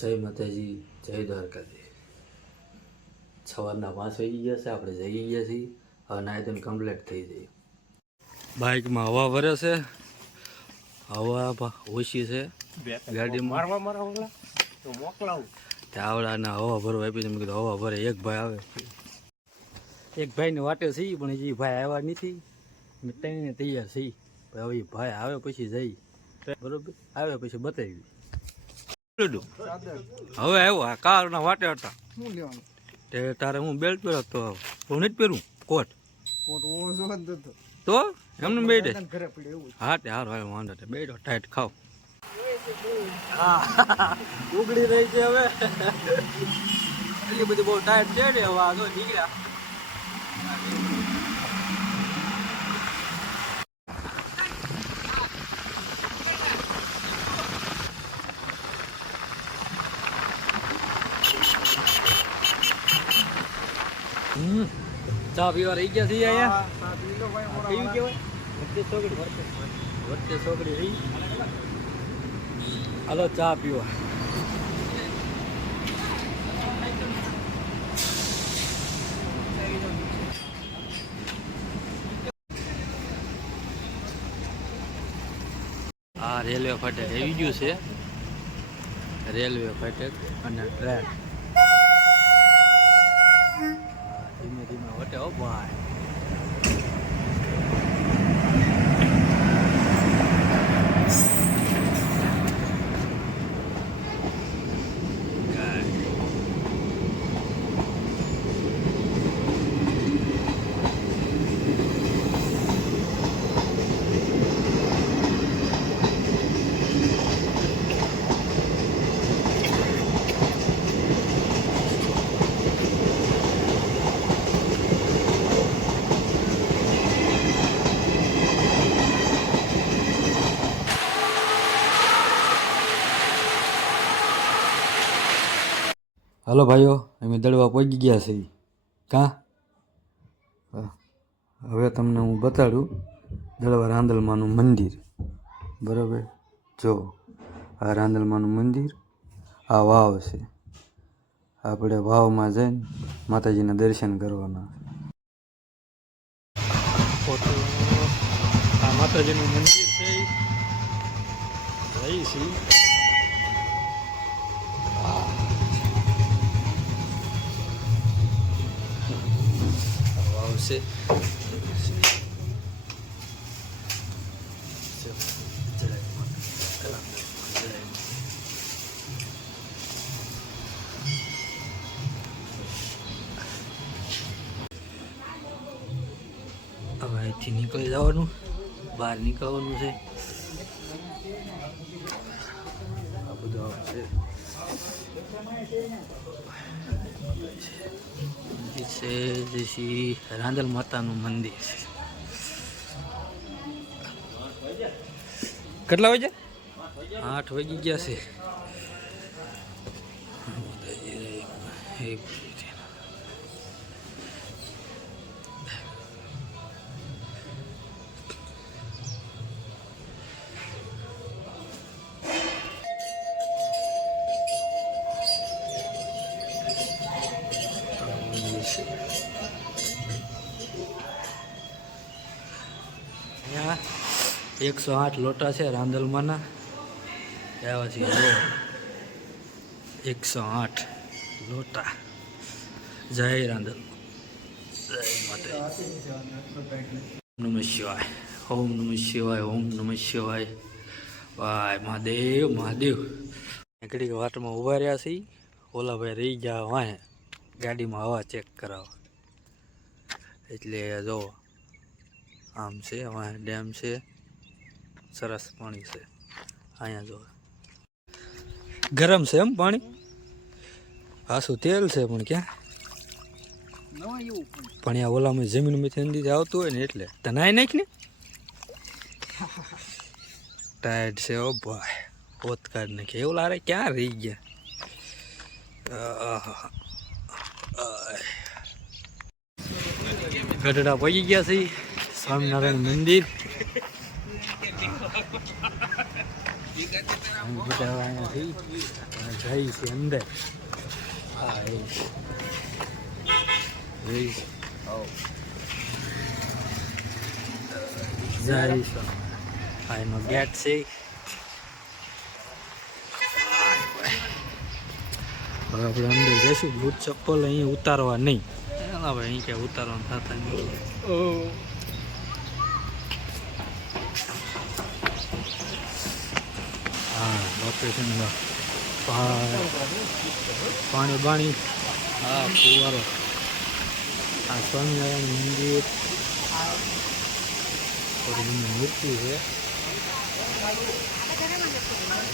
જય માતાજી જય દ્વારકાધીશ. સવારના પાંચ વાગી ગયા છે આપણે જઈ ગયા છીએ. હવે નાયતન કમ્પ્લીટ થઈ જઈએ. બાઇકમાં હવા ભરે છે. હવા ઓછી છે. ગાડીમાં આવડાને હવા ભરવા આપી મેં કીધું હવા ભરે એક ભાઈ આવે. એક ભાઈને વાટે છીએ પણ હજી ભાઈ આવ્યા નથી. મેં ત્રણને તૈયાર છીએ. હવે ભાઈ આવે પછી જઈ. બરોબર? આવે પછી બતાવી. હવે આવ્યો આ કારના વાટે હતા. શું લેવાનું? તે તારે હું બેલ્ટ પહેરો તો હું નથી પહેરું કોટ. કોટ ઓછો જ તો એમને બેઠે હા તે હાર હાર વાંધો તે બેઠો ટાઈટ ખાવ ઉગડી રહી છે હવે. એટલી બધી બહુ ટાઈટ છે ને હવે આગળ નીકળ્યા. ચા પીવા રહી ગયા છીએ અહીંયા. હા પી ભાઈ મોરા કેવું વાળા. કહેવાય વચ્ચે સોગડી. વચ્ચે સોગડી રહી. હાલો ચા પીવા. આ રેલવે ફાટક આવી ગયું છે. રેલવે ફાટક અને ટ્રેન. Why? હાલો ભાઈઓ અમે દળવા પહોંચી ગયા છીએ કાં? હા. હવે તમને હું બતાડું દળવા રાંદલમાનું મંદિર. બરાબર? જો આ રાંદલમાનું મંદિર આ વાવ છે. આપણે વાવમાં જઈને માતાજીના દર્શન કરવાના. આ માતાજીનું મંદિર છે. રહી છીએ આવશે હવે અહીંથી નીકળી જવાનું. બહાર નીકળવાનું છે. આ બધું આવશે છે જે શ્રી રાંદલ માતાનું મંદિર છે. કેટલા વાગે આઠ વાગી ગયા છે. એકસો આઠ લોટા છે રાંદલમાંના. આવ્યા છે જો એકસો આઠ લોટા. જય રાંદલ. જય માતા નમઃ શિવાય. ઓમ નમઃ શિવાય, ઓમ નમઃ શિવાય. વાય મહાદેવ મહાદેવ. ઘડીક વાટમાં ઊભા રહ્યા છીએ. ઓલા ભાઈ રહી ગયા વાહે. ગાડીમાં હવા ચેક કરાવો એટલે જો આમ છે વાહે ડેમ છે. સરસ પાણી છે. અહીંયા જો. ગરમ છે એમ પાણી? પાછું તેલ છે પણ ક્યાં? પણ. આ ઓલામાં જમીનમાંથી અંદરથી આવતું હોય ને એટલે. તનાય નાખ ને. ટાયર્ડ છે ઓ ભાઈ. પોત કાઢ નાખે. એવું લારે ક્યાં રહી ગયા. ગઢડા પગી ગયા છે સ્વામિનારાયણ મંદિર. બધા અહીંયાથી જઈ છે અંદર. હા એ. જઈ જઈશું હા એનો ગેટ છે. હવે આપણે અંદર જઈશું. બૂટ ચપ્પલ અહીં ઉતારવા નહીં. ભાઈ અહીં ક્યાં ઉતારવાનું થતા નહીં. હા લોકેશન પાણી બાણી હા ફુવારો આ સ્વામિનારાયણ મંદિર. થોડી મૂર્તિ છે.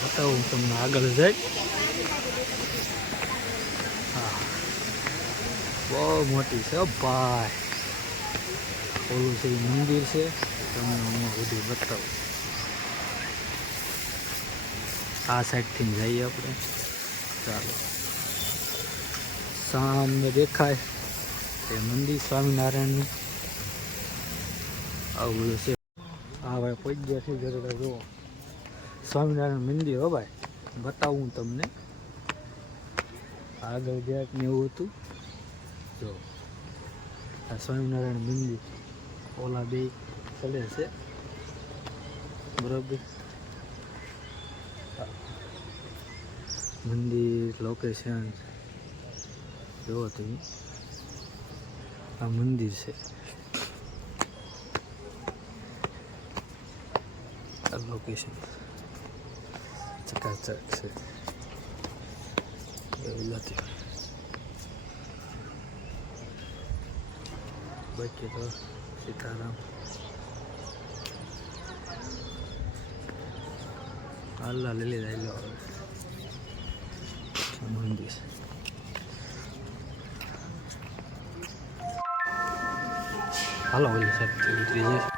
બતાવું તમને આગળ જાય હા. બહુ મોટી છે ભાઈ. ઓલું છે મંદિર છે તમને હું બધું બતાવું. આ સાઈડથી જઈએ આપણે. ચાલો. સામે દેખાય એ મંદિર સ્વામિનારાયણનું. આવું બધું છે. હા ભાઈ પહોંચી ગયા છે જરા જુઓ. સ્વામિનારાયણ મંદિર હો ભાઈ. બતાવું તમને. આગળ ગેટ એવું હતું. જો આ સ્વામિનારાયણ મંદિર. ઓલા બે ચલે છે. બરોબર. મંદિર લોકેશન જુઓ તમે. આ મંદિર છે. આ લોકેશન ચકાચક છે. એવું બાકી તો સીતારામ. હાલ લીલી દાયલો મંદિર હાલો ઓલી સાહેબ ઉતરી જઈશ